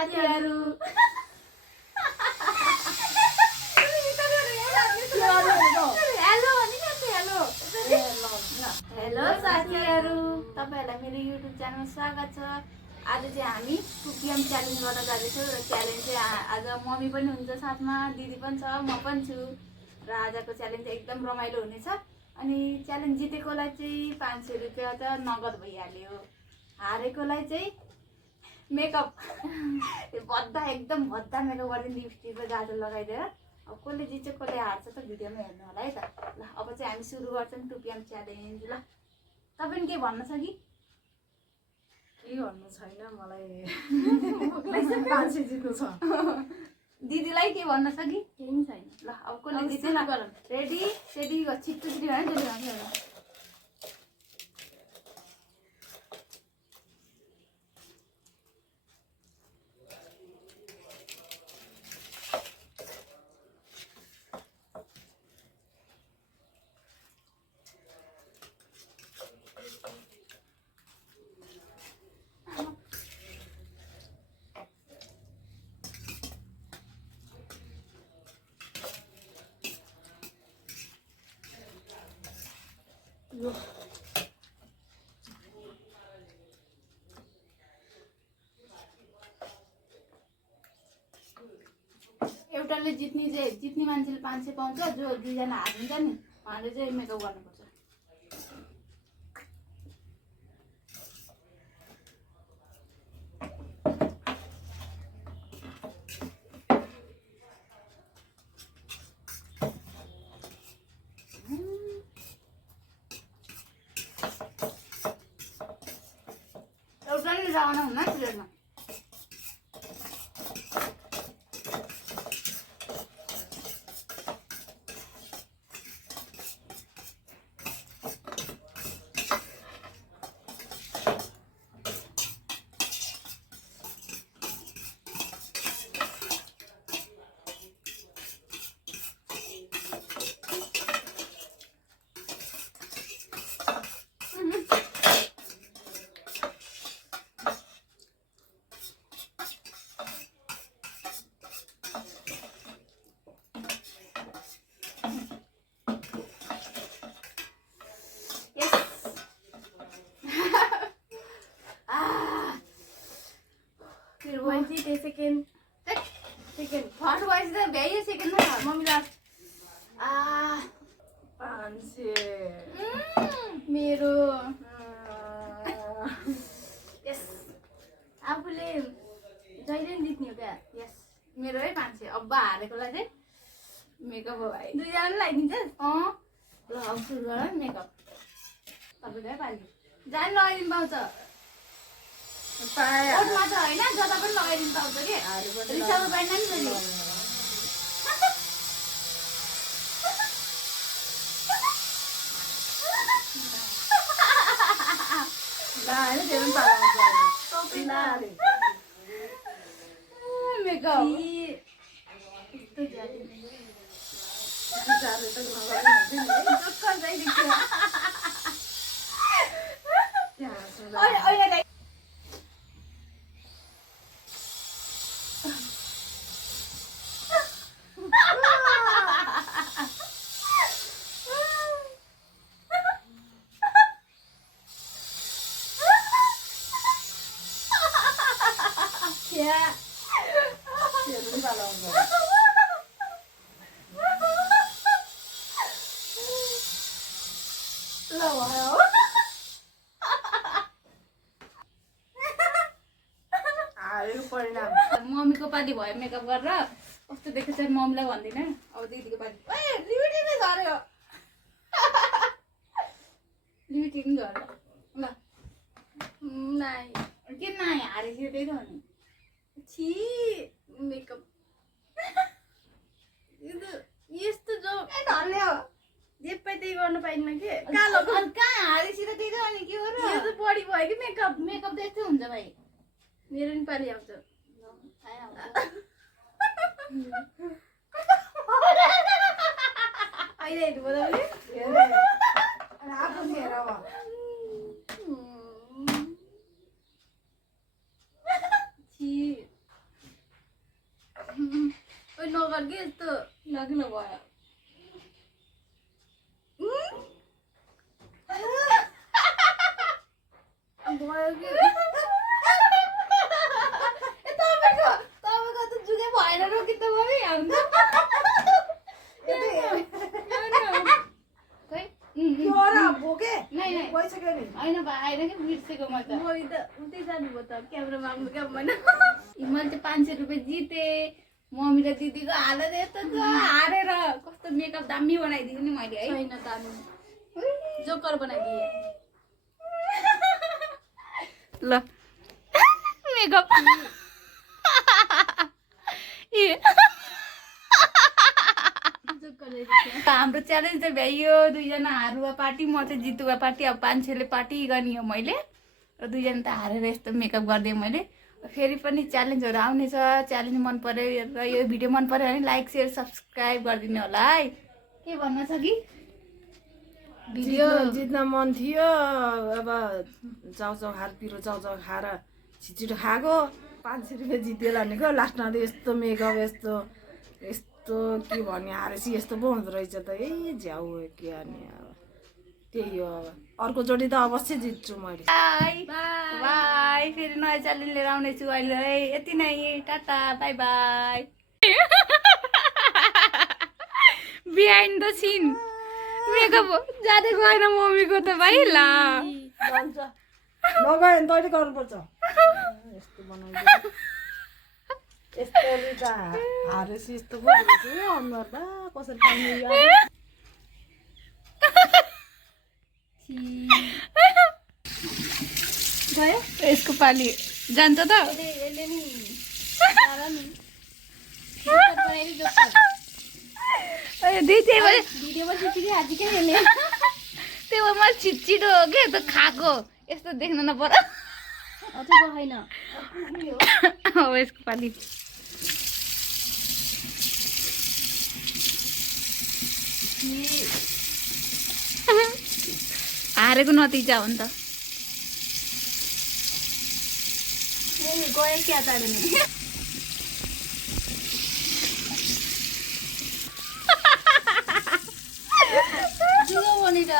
साथीहरु हेलो साथीहरु तपाईहरुलाई मेरो युट्युब च्यानलमा स्वागत छ। आज चाहिँ हामी 2 PM च्यालेन्ज गर्न जाँदैछौँ र च्यालेन्ज चाहिँ आज मम्मी पनि हुन्छ साथमा, दिदी पनि छ, म पनि छु र आजको च्यालेन्ज एकदम रमाइलो हुनेछ। अनि च्यालेन्ज जितेकोलाई चाहिँ 500 रुपैयाँ त नगद भइहाल्यो। हारेकोलाई चाहिँ मेकअप भद्दा एकदम भद्दा मेकअप गर्दै लिपस्टिक र गाजर लगाइदिएर अब कसले जित्छ कसले हार्छ त भिडियोमा हेर्नु होला है त। ल अब चाहिँ हामी सुरु गर्छौँ 2 PM च्यालेन्ज। ल तपाईँ के भन्न छ कि? के भन्नु छैन मलाई। 500 जित्नु छ। दिदीलाई के भन्न छ कि? केही छैन। ल अब कसले जित्छ ल गरौँ। रेडी सेडी छिट्टो छिटो हैन जल्दी गर्नु। एउटाले जित्ने मान्छेले 500 पाउँछ, जो दुईजना हारिन्छ नि उहाँले चाहिँ मेकअप गर्नुपर्छ। एउटाले लगाउन हुन्न प्लेटमा। सेकेन्ड फर्स्ट भएपछि त भ्याइयो, सेकेन्डमा मम्मीलाई 500 मेरो यस आफूले जहिले नि जित्ने हो क्या। यस मेरो है 500। अब हारेकोलाई चाहिँ मेकअप हो भाइ, दुईजनाले लगाइदिन्छ। ल अब सुरु गर मेकअप। तपाईँको है पालि जान लगाइदिनु पाउँछ ओठमा त होइन, जता पनि लगाइदिनु पाउँछ कि रिसाउनु पाएन नि फेरि। मेकअप मम्मीको पालि भयो मेकअप गरेर कस्तो देखेछ मम्मीलाई भन्दिनँ। अब दिदीको पालि लिमिटिङै झऱ्यो, लिमिटिङ झऱ्यो। ल नाइ के नाइ हारेको त्यही त हो नि। छि मेकअप यस्तो जो ढल्यो जे पाइ त्यही गर्नु पाइन्न के। कालो कहाँ हारेपछि त त्यही त हो नि। के हो र यो त बढी भयो कि मेकअप। मेकअप त यस्तै हुन्छ भाइ। मेरो नि पालि आउँछ। अहिले हेर्नु बताउने अनुहार के यस्तो नग्न भयो भयो कि तपाईँको त जुगे भएन रोकी त भयो हाम्रो खै भोके नै नै गइसक्यो नि होइन आएर कि बिर्सेको म त उतै जानुभयो त क्यामेरा माग्नु क्या मैले मैले त 500 रुपियाँ जितेँ मम्मी र दिदीको हालत यस्तो छ हारेर कस्तो मेकअप दामी बनाइदिएको नि मैले है छैन तानु जोकर बनाइदिए ल मेकअप जोकर हाम्रो च्यालेन्ज चाहिँ भ्याइयो दुईजना हारुवा पार्टी म चाहिँ जितुवा पार्टी अब 500ले पार्टी गर्ने हो मैले र दुईजना त हारेर यस्तो मेकअप गरिदिएँ मैले फेरि पनि च्यालेन्जहरू आउनेछ च्यालेन्ज मन पर्यो र यो भिडियो मन पर्यो भने लाइक सेयर सब्सक्राइब गरिदिनु होला है के भन्न छ कि भिडियो जित्न मन थियो अब चाउचाउ खाएर पिरो चाउचाउ खाएर छिटो खाएको 500 रुपियाँ जितेर भनेको लास्टमा त यस्तो मेकअप यस्तो यस्तो के भन्ने हारेसी यस्तो पो हुँदो रहेछ त झ्याउ के गर्ने अब त्यही हो अब अर्कोचोटि त अवश्य जित्छु मैले बाई बाई फेरि नयाँ च्यालेन्ज लिएर आउनेछु अहिले यति नै tata bye bye behind the scene makeup जाँदै गएन मम्मीको त भाइ ला जान्छ नगयो भने तैँले गर्नुपर्छ यस्तो बनाइदियो यस्तोले त हारेसी यस्तो पो रहेछ अनुहार बा कसरी पाउने गयो यसको पालि जान्छ त यसले नि त्यही भएर भिडियोमा छिटो हाल्छ क्या यसले त्यही भएर मलाई छिटो हो क्या त खाएको यस्तो देख्न नपर अझै गएन हो यसको पालि हारेको नतिजा हो नि त गयो क्या त जुगो भनेर